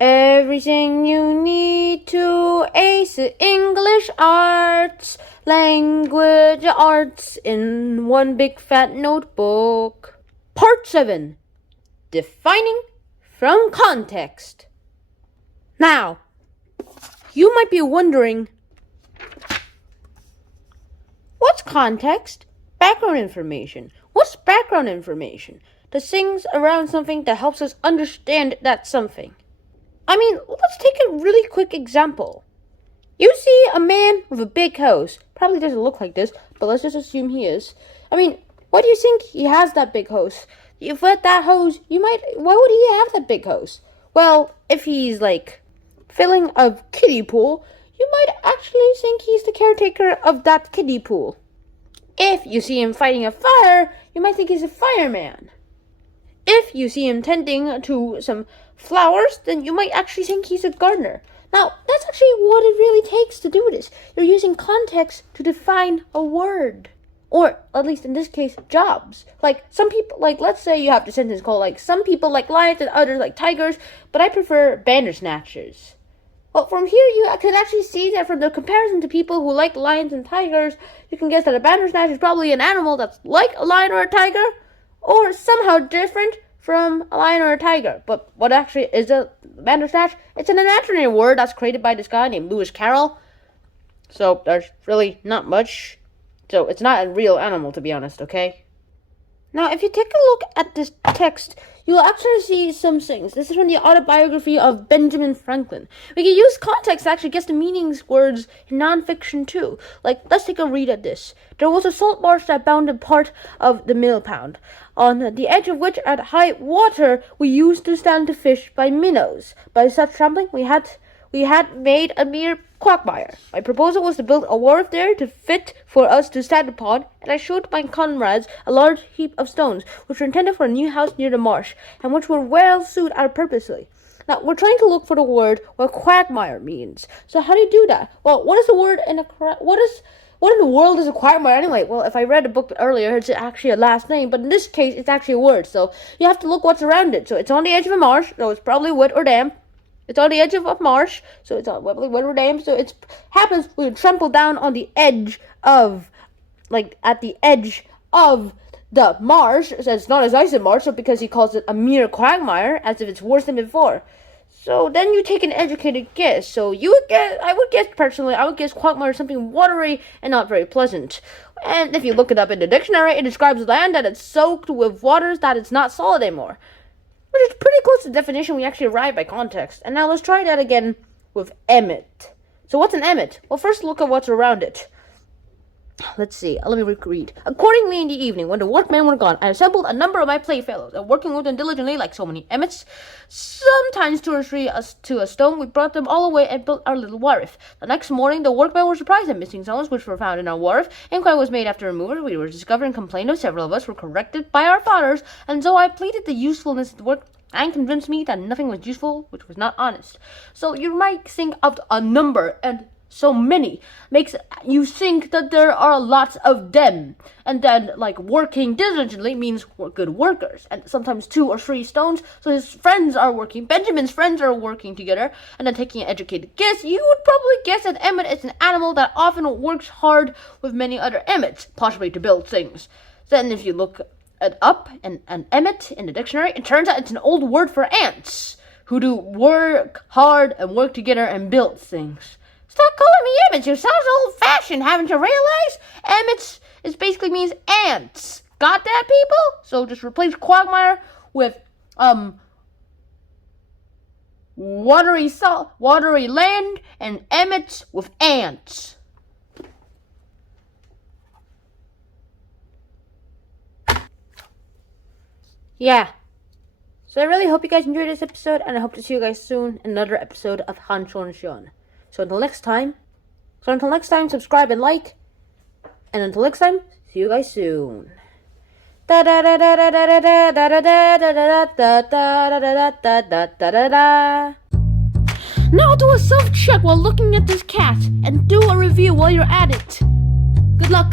Everything you need to ace the English arts, language arts in one big fat notebook. Part 7. Defining from context. Now, you might be wondering, what's context? Background information. What's background information? The things around something that helps us understand that something. I mean, let's take a really quick example. You see a man with a big house. Probably doesn't look like this, but let's just assume he is. I mean, why do you think he has that big house? If at that house, why would he have that big house? Well, if he's like filling a kiddie pool, you might actually think he's the caretaker of that kiddie pool. If you see him fighting a fire, you might think he's a fireman. If you see him tending to some flowers, then you might actually think he's a gardener. Now, that's actually what it really takes to do this. You're using context to define a word. Or, at least in this case, jobs. Like, some people, let's say you have the sentence called, some people like lions and others like tigers, but I prefer bandersnatchers. Well, from here, you could actually see that from the comparison to people who like lions and tigers, you can guess that a bandersnatch is probably an animal that's like a lion or a tiger, or somehow different from a lion or a tiger. But what actually is a bandersnatch? It's an imaginary word that's created by this guy named Lewis Carroll. So there's really not much. So it's not a real animal, to be honest, okay? Now, if you take a look at this text, you'll actually see some things. This is from the autobiography of Benjamin Franklin. We can use context to actually guess the meanings words in nonfiction too. Let's take a read at this. There was a salt marsh that bounded part of the mill pond, on the edge of which at high water we used to stand to fish by minnows. By such trampling we had made a mere quagmire. My proposal was to build a wharf there to fit for us to stand upon, and I showed my comrades a large heap of stones, which were intended for a new house near the marsh, and which would well suit our purposely. Now, we're trying to look for the word what quagmire means. So how do you do that? Well, what is the word in what in the world is a quagmire anyway? Well, if I read a book earlier, it's actually a last name, but in this case, it's actually a word, so you have to look what's around it. So it's on the edge of a marsh, so it's probably wet or damp. It's on the edge of a marsh, so it's probably wet or damp, so it happens we would trample down on the edge of, at the edge of the marsh. So it's not as nice a marsh, so because he calls it a mere quagmire, as if it's worse than before. So then you take an educated guess. So I would guess quagmire is something watery and not very pleasant. And if you look it up in the dictionary, it describes land that is soaked with waters that is not solid anymore. Which is pretty close to the definition we actually arrived by context. And now let's try that again with emmet. So what's an emmet? Well, first look at what's around it. Let's see. Let me read. Accordingly, in the evening, when the workmen were gone, I assembled a number of my playfellows, and working with them diligently like so many emmets, sometimes 2 or 3 to a stone, we brought them all away and built our little wharf. The next morning, the workmen were surprised at missing stones which were found in our wharf. Inquiry was made after removal. We were discovered and complained of. Several of us were corrected by our fathers, and so I pleaded the usefulness of the work and convinced me that nothing was useful which was not honest. So you might think of a number, and so many makes you think that there are lots of them, and then working diligently means we're good workers, and sometimes 2 or 3 stones, so his friends are working, Benjamin's friends are working together, and then taking an educated guess, you would probably guess that emmet is an animal that often works hard with many other emmets, possibly to build things. Then if you look it up and emmet in the dictionary, it turns out it's an old word for ants, who do work hard and work together and build things. Stop calling me emmets. You sound old-fashioned, haven't you realized? Emmets basically means ants. Got that, people? So just replace quagmire with watery land, and emmets with ants. Yeah. So I really hope you guys enjoyed this episode, and I hope to see you guys soon in another episode of Hancho and Sean. So until next time, subscribe and like. And until next time, see you guys soon. Now do a self-check while looking at this cat, and do a review while you're at it. Good luck.